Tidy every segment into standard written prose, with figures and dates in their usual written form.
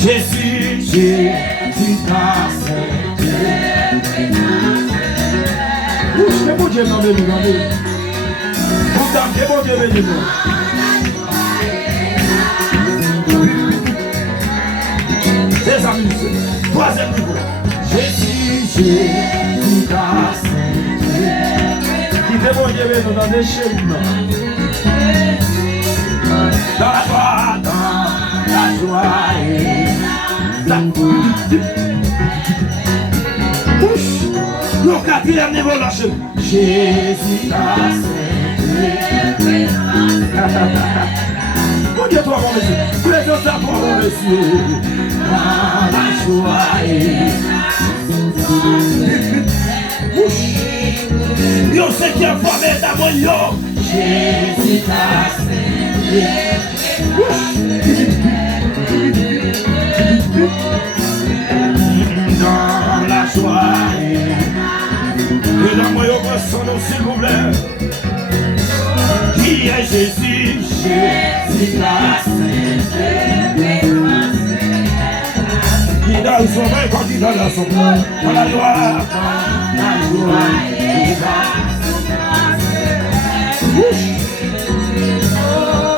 Jésus, Jésus, ta sainteté. C'est bon Dieu, non, mais pourtant, c'est bon Dieu, mais C'est ça, ministre. Troisième niveau. Jésus, Jésus, ta sainteté. qui fait bon Dieu, mais nous dans les chemins. Dans la joie et la bouche. Le quatrième niveau, lâche. Jésus, ta sainteté. Bon Dieu, toi, mon monsieur. Présence à toi, mon monsieur. Dans la joie et yo septième fois, mesdames, yo. Jésus, ta sainteté. Dans la joie et dans moi, yo, son nom, s'il vous plaît. Qui est Jésus? Jésus, la sainteté. Qui dans son main, quand il donne son main, dans la joie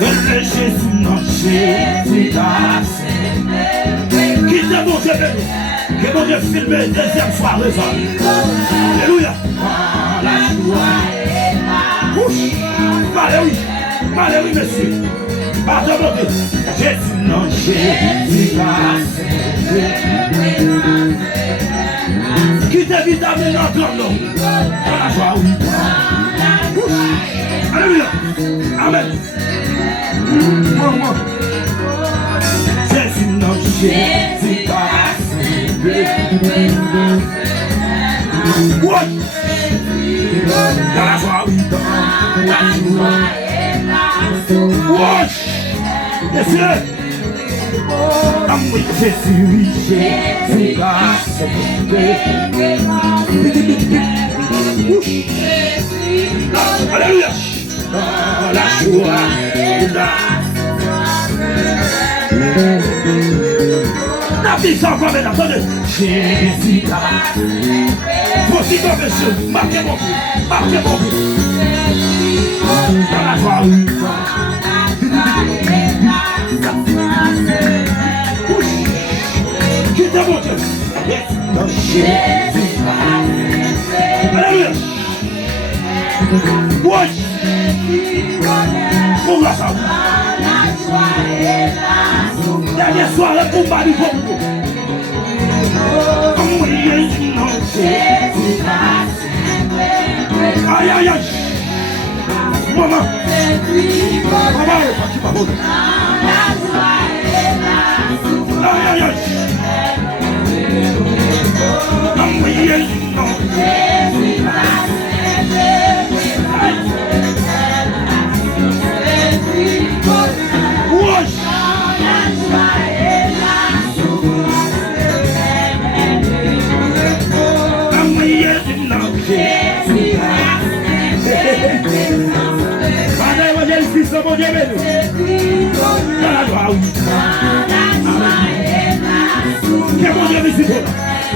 et le Jésus, non, Jésus, la sainteté. Qui t'a bon Dieu, que bon Dieu filme deuxième soirée, ça. Alléluia. Dans la joie et la bouche. Malheureux, monsieur. Pardon, mon Dieu. Jésus, non, Jésus, la sainteté. Qui t'évite d'amener notre nom. Dans la joie, oui. Alléluia. Amen. Jésus, non, Jésus, la sainteté. Ouais. Dans la joie, oui. Dans la joie. Wesh! Messieurs! Oui, Jésus, oui, Jésus, la sainteté. Alléluia! Dans la joie et la la vie sans quoi, mais attendez! Jésus, la sainteté. Voici comme monsieur, marquez mon but, marquez mon but. Dans la joie, oui. Qui t'a mon Dieu? Dans Jésus. Alléluia. Oui. Pour la salle. Dernière soirée pour Mali Bongo. Aïe, aïe, aïe. Maman, maman est partie par vous. Aïe, aïe, aïe. Mon Dieu, dans la joie, oui. Que mon Dieu visite là.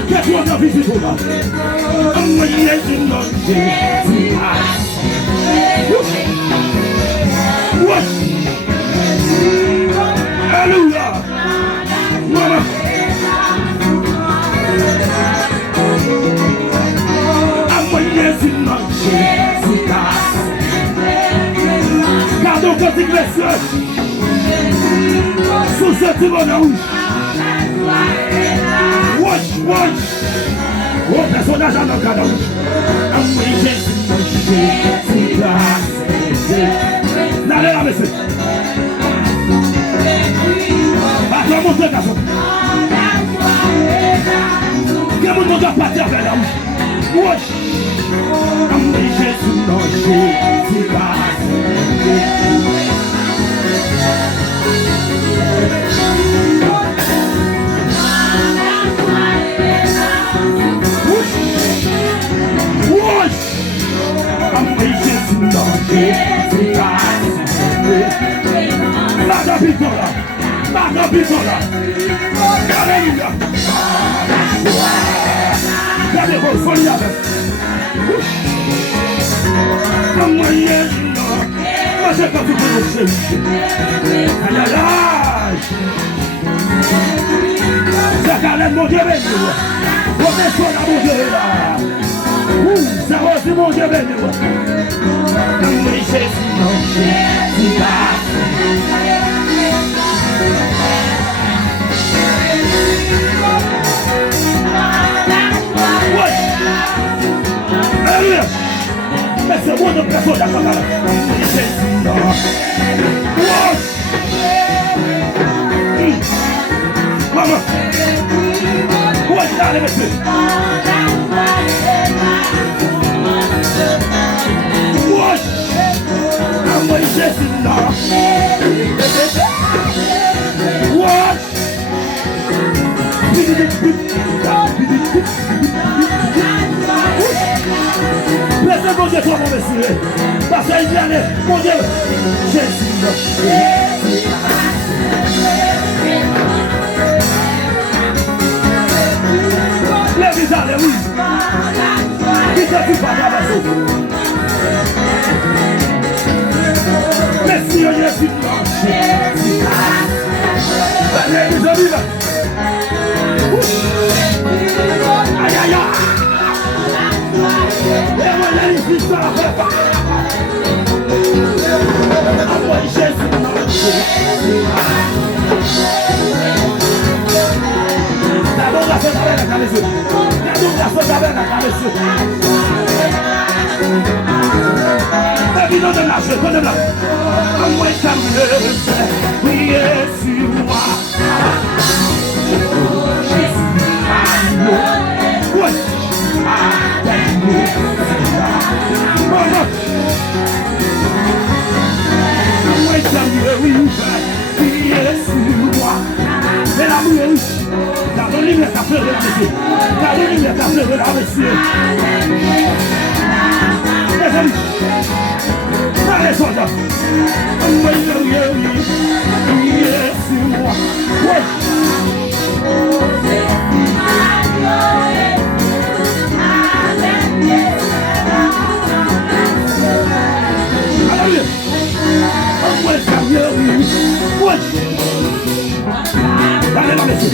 Que mon Dieu visite là. Envoyez une autre Jésus. Alléluia. Maman. Envoyez une autre Jésus. Gardons quand il blesse. Sous ce petit bonheur. Watch. Oh, personnage à nos cadres. Envoyez Jésus. N'allez là, monsieur. Attends, mon Dieu, garçon. Que mon Dieu doit partir vers la bouche. Watch. Envoyez Jésus dans Jésus. Magapitola. Magapitola. Alléluia. Regardez vos folies avec. Moi, j'ai pas vu que vous cherchez. Aïe, aïe, aïe. C'est quand même mon Dieu béni. On est sur la mon Dieu là. Ça va, c'est mon Dieu béni. Oui, Jésus, non, Jésus, alléluia. Mais c'est moi de personne d'accord. Jésus, non. Maman. Où est-ce allez, monsieur? What? I'm with Jésus, non. What? Laissez mon Dieu, toi, mon monsieur. Parce qu'il y a mon Dieu. Jésus, non. Les visages, oui. Qui te fout pas dans la maison? Merci, Jésus, non. Allez, les amis, là. Aïe, aïe, aïe. Et voilà les histoires. Envoie Jésus, non. D'abord, la faute avec la cabeça. D'abord, la faute avec la cabeça. La vie dans le lâche, dans le lâche. Envoie ta meule, oui, Jésus, moi. Oui. Maman. Envoie ta meule, oui, Jésus, moi. Et la meule, la lumière qu'a pleuré la monsieur. La lumière qu'a pleuré la monsieur. Les amis, allez soldats. Alléluia, Jésus, moi. Oui. Alléluia. Envoie ça, oui. Oui. Allez là, monsieur.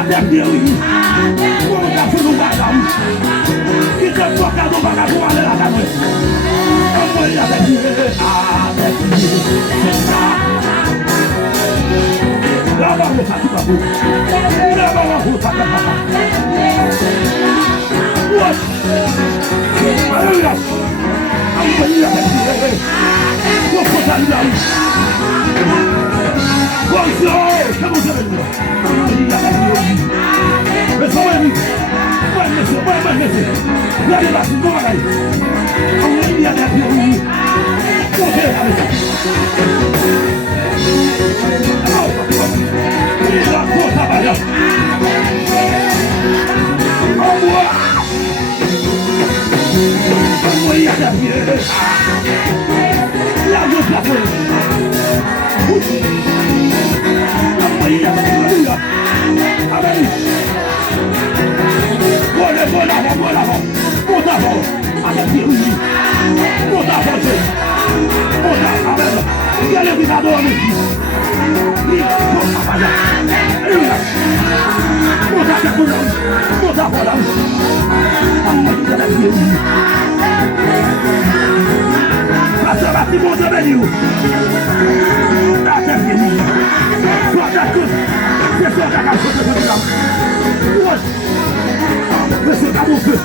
Avec Dieu, oui. Pour nous faire nous voir là, oui. Qui te voit quand on va la voir aller là-bas, oui. Envoyez avec Dieu. Avec Dieu. C'est ça. Là-bas, on va faire tout à coup. Là-bas, on va faire tout à coup. Oui. Alléluia. Envoyez avec Dieu. Pour qu'on s'allume là, oui. Bonjour, c'est mon Dieu. Mais ça va, oui. Ouais, monsieur. Là, il va se voir là. Il y a des Dieu, oui. Mon Dieu, avec ça. Il a quoi, ça va là. Envoie. Il y a des Dieu. Il y a deux places. Alléluia. Amen. Voilà. Monte avant. Avec Dieu. Monte avant Dieu. Monte avant. Amen. Il y a les visadors ici. Il monte avant là. Alléluia. Monte avant là. Monte avant là. Alléluia. Avec Dieu. Pasteur Baptiste, mon Dieu béni. C'est ça qui a caché de là. Monsieur, garde mon feu,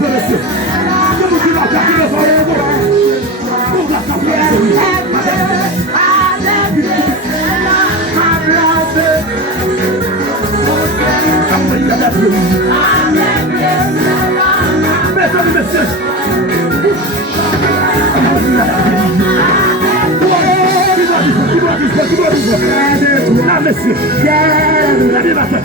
monsieur. Je vous dis la carte de son héros. On va s'appeler celui. Mesdames et messieurs. Là, monsieur. L'animateur.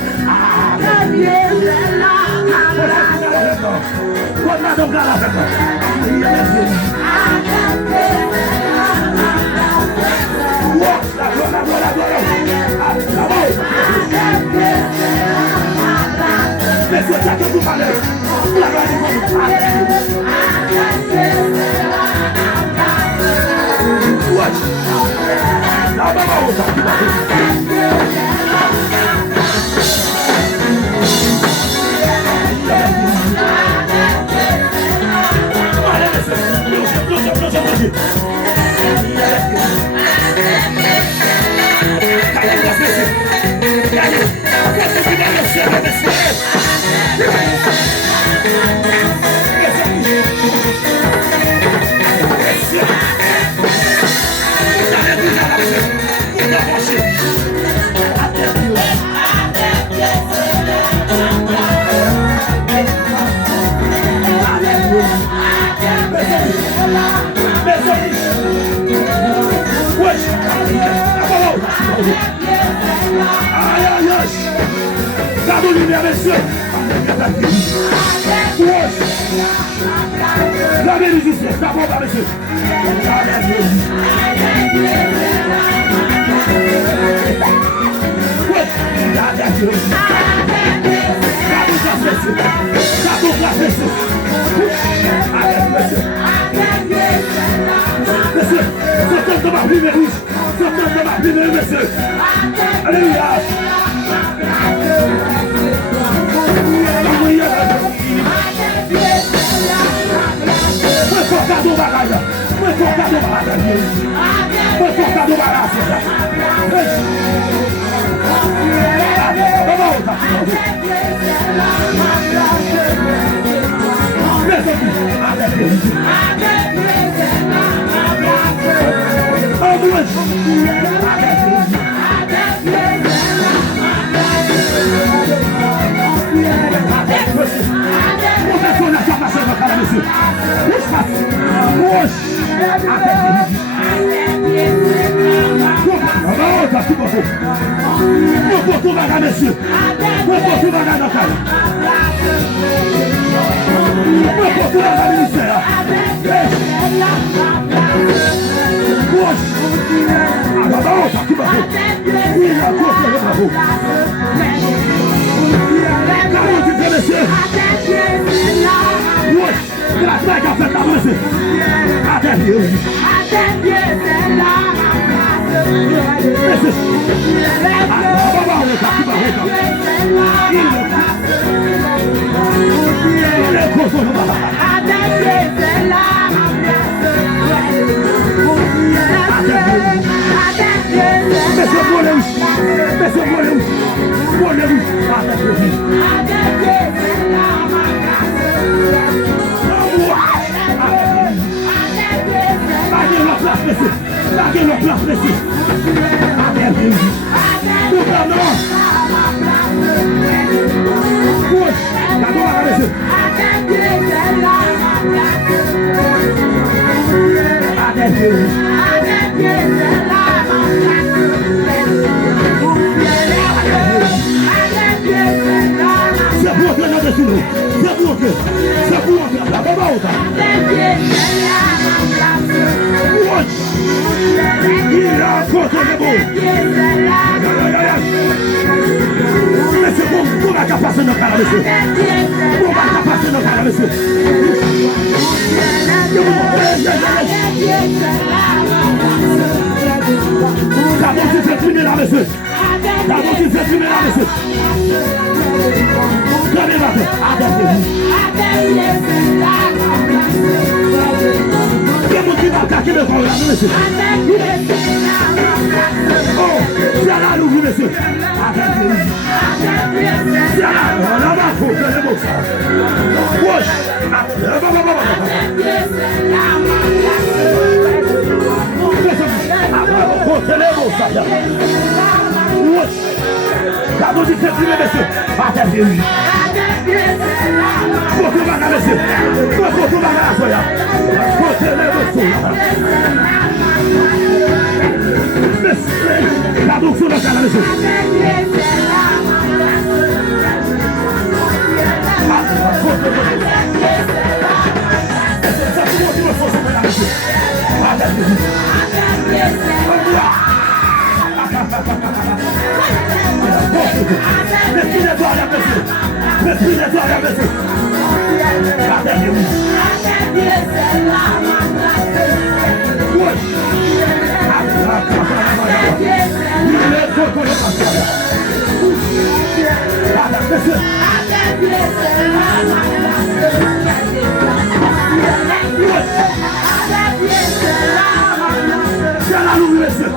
monsieur.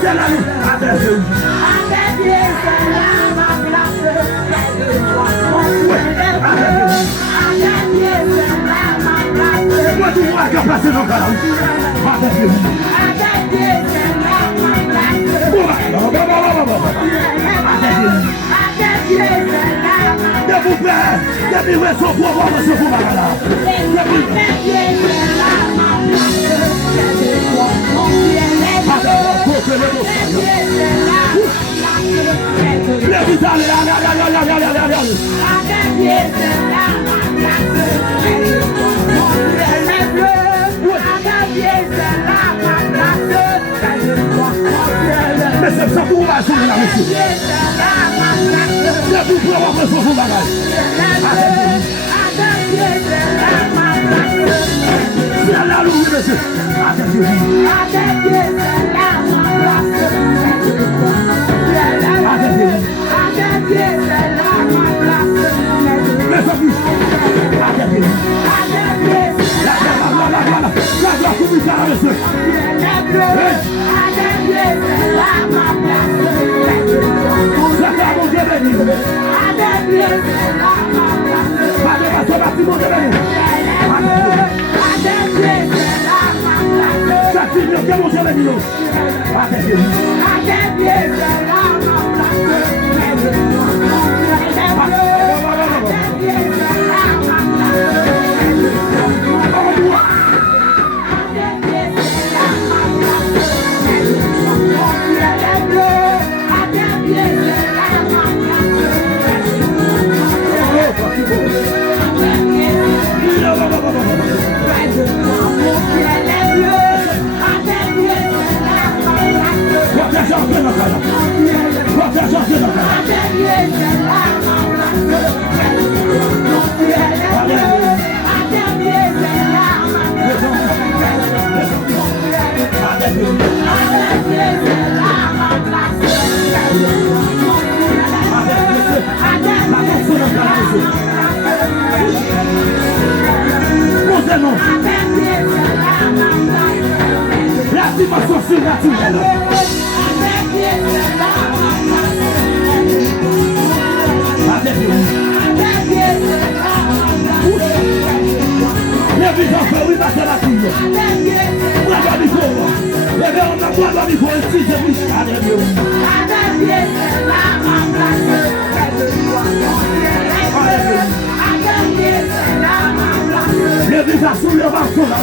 C'est la nous. Adepte. Moi, tu vois qu'à passer dans le canal. De vous faire, de vivre son pouvoir de ce pouvoir là. Mais c'est ça pour va sur la monsieur. C'est pour pouvoir faire son bagage. C'est la loupe, monsieur. Mais ça plus. La dimension surnaturelle. Les vivants font oui, c'est la fille. On a mis quoi? Les gars, on a pas mis quoi ici, c'est plus cher. Les vivants sont les morceaux là.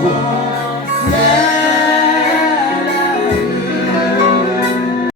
pour.